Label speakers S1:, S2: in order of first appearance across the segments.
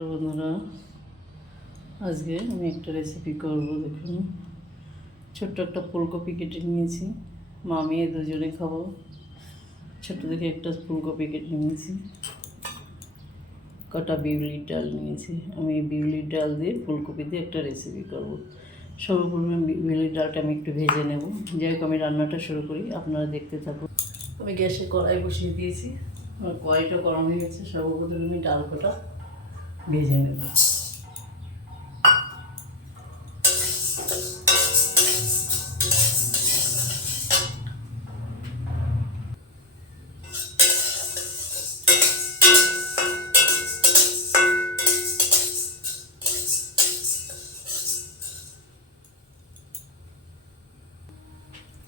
S1: বন্ধুরা, আজকে আমি একটা রেসিপি করব, দেখুন। ছোট্ট একটা ফুলকপি কেটে নিয়েছি। মা মেয়ে দুজনে খাব। ছোট্ট থেকে একটা ফুলকপি কেটে নিয়েছি। কটা বিউলির ডাল নিয়েছি। আমি বিউলির ডাল দিয়ে ফুলকপি দিয়ে একটা রেসিপি করব। সর্বপ্রথমে বিউলির ডালটা আমি একটু ভেজে নেব। যাই হোক, আমি রান্নাটা শুরু করি, আপনারা দেখতে থাকুন। আমি গ্যাসে কড়াই বসিয়ে দিয়েছি। আমার কড়াইটা গরম হয়ে গেছে। সর্বপ্রথমে আমি ডাল কটা ভেজে নেব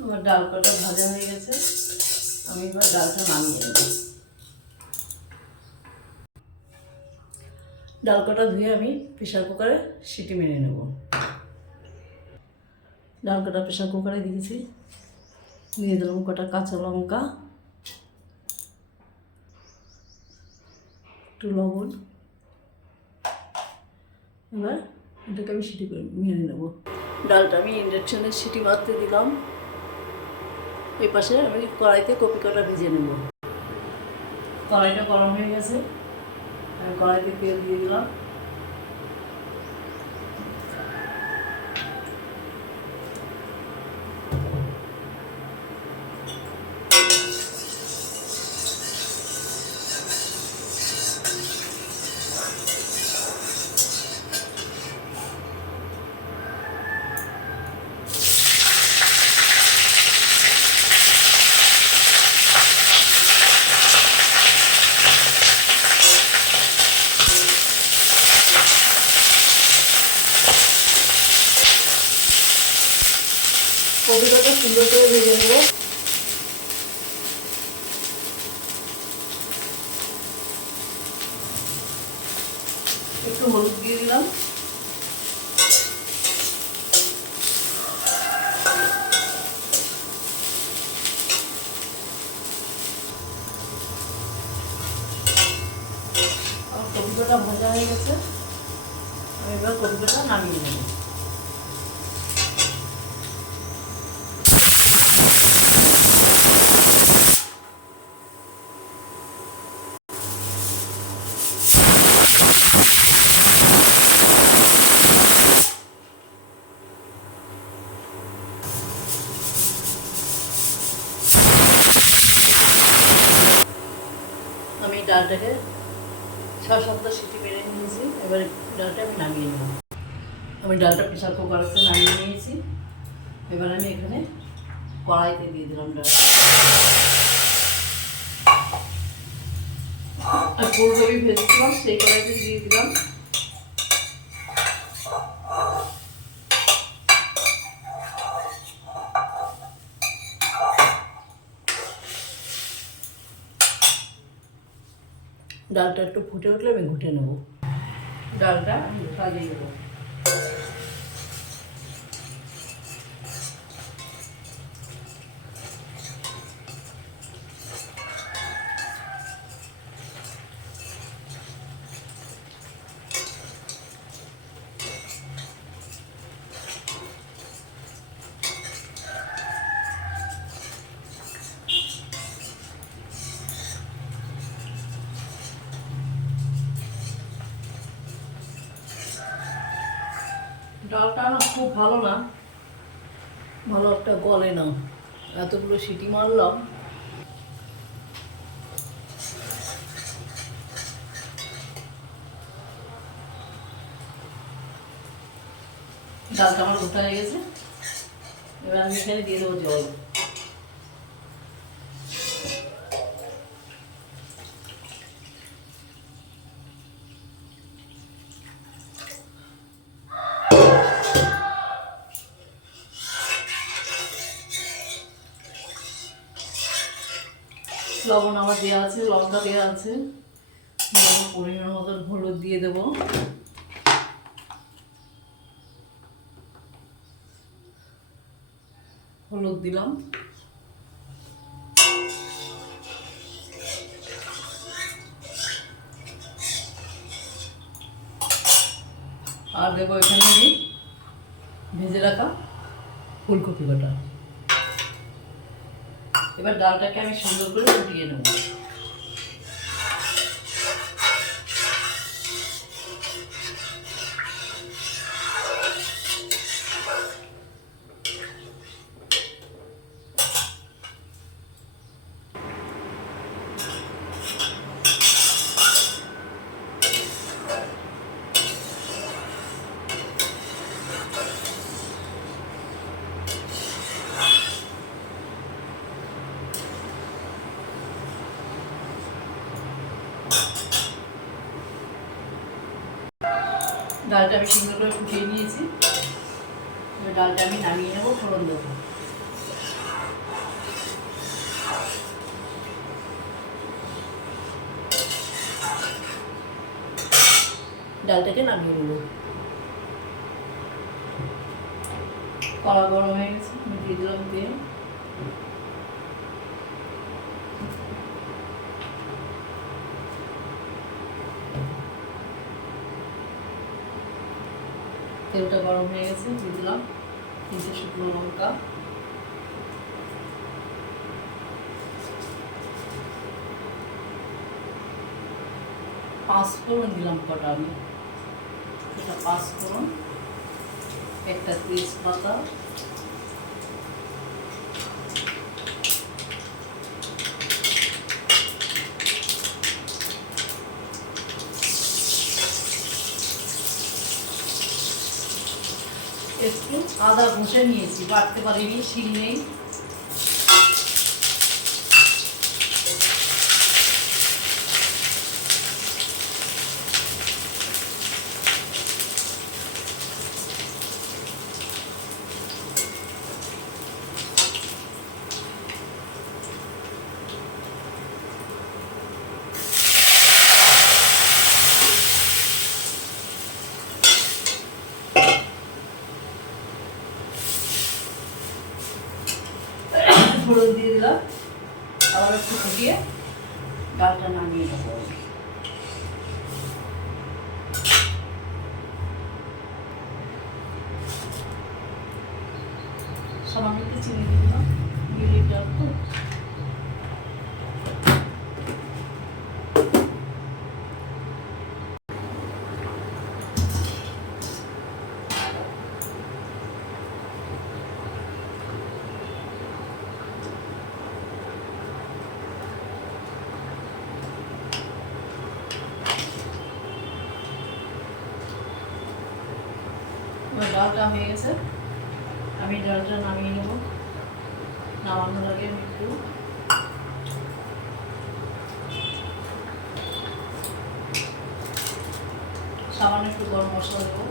S1: আমার ডাল কটা ভাজা হয়ে গেছে আমি এবার ডালটা নামিয়ে নেব। ডাল কটা ধুয়ে আমি প্রেশার কুকারে সিটি মেরে নেব। ডাল কটা প্রেশার কুকারে দিয়েছি। দিয়ে দিলাম কটা কাঁচা লঙ্কা, একটু লবণ। এবার এটাকে আমি সিটি করে মেরে নেব। ডালটা আমি ইন্ডাকশানে সিটি মারতে দিলাম। এই পাশে আমি কড়াইতে কপি কটা ভেজে নেব। কড়াইটা গরম হয়ে গেছে। কড়াইতে তেল দিয়ে দিলাম। কপিটাকে সুন্দর করে ভেজে নেব। একটু হলুদ দিয়ে দিলাম। কপিটা ভাজা হয়ে গেছে। আমি এবার কপিটা নামিয়ে নেব আমি ডালটাকে ছ সাতটা সিটি মেরে নিয়েছি। এবার ডালটা আমি নামিয়ে নেব। আমি ডালটা প্রেশার কুকারতে নামিয়ে নিয়েছি। এবার আমি এখানে কড়াইতে দিয়ে দিলাম ডাল। আর ফুলকপি ভেজেছিলাম সেই কড়াইতে দিয়ে দিলাম ডালটা একটু ফুটে উঠলে আমি ঘুটে নেব। ডালটা আমি দেবো ডালটা না খুব ভালো না। ভালো একটা গলে না। এতগুলো সিটি মারলাম। ডালটা আমার গোটা হয়ে গেছে। এবার আমি এখানে দিয়ে দেবো জল। লবণ আমার দেওয়া আছে লঙ্কা দেওয়া আছে। পরিমাণ মতন হলুদ দিয়ে দেবো। হলুদ দিলাম। আর দেবো এখানে আমি ভেজে রাখা ফুলকপি বাটা। এবার ডালটাকে আমি সুন্দর করে ফুটিয়ে নেব। ডালটা আমি সুন্দর করে ফুটিয়ে নিয়েছি। ডালটা আমি নামিয়ে নেব, ফোড়ন দেবো। ডালটাকে নামিয়ে নেব। কড়া গরম হয়ে গেছে দিয়ে তেলটা গরম হয়ে গেছে, দিয়ে দিলাম তিনটে শুকনো লঙ্কা। পাঁচ ফোড়ন দিলাম কটা আমি। এটা পাঁচ ফোড়ন একটা তেজপাতা একটু আদা ঘষে নিয়েছি বাড়তে পারিনি শিল নেই ফোড়ন দিয়ে দিলাম আবার একটু ফুটিয়ে ডালটা নামিয়ে দেবো সামান্য একটু চিনি দিলাম বিউলির ডাল তো এবার ডালটা হয়ে গেছে। আমি ডালটা নামিয়ে নেব। নামানোর লাগে আমি একটু সামান্য একটু গরম মশলা দেবো।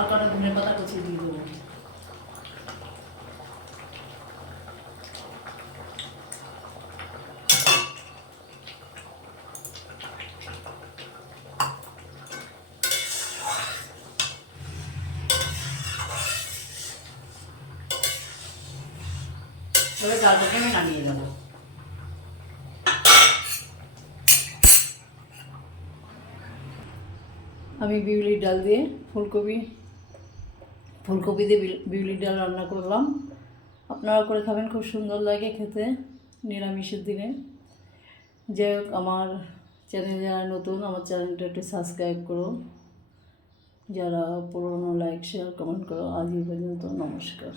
S1: আর ধনে পাতা কুচিয়ে দিয়ে তবে আমি নামিয়ে দেবো আমি বিউলির ডাল দিয়ে ফুলকপি ফুলকপি দিয়ে বিউলি বিউলির ডাল রান্না করলাম। আপনারা করে খাবেন, খুব সুন্দর লাগে খেতে, নিরামিষের দিনে। যাই হোক, আমার চ্যানেল যারা নতুন, আমার চ্যানেলটা একটু সাবস্ক্রাইব করো। যারা পুরনো লাইক শেয়ার কমেন্ট করো। আজ পর্যন্ত, নমস্কার।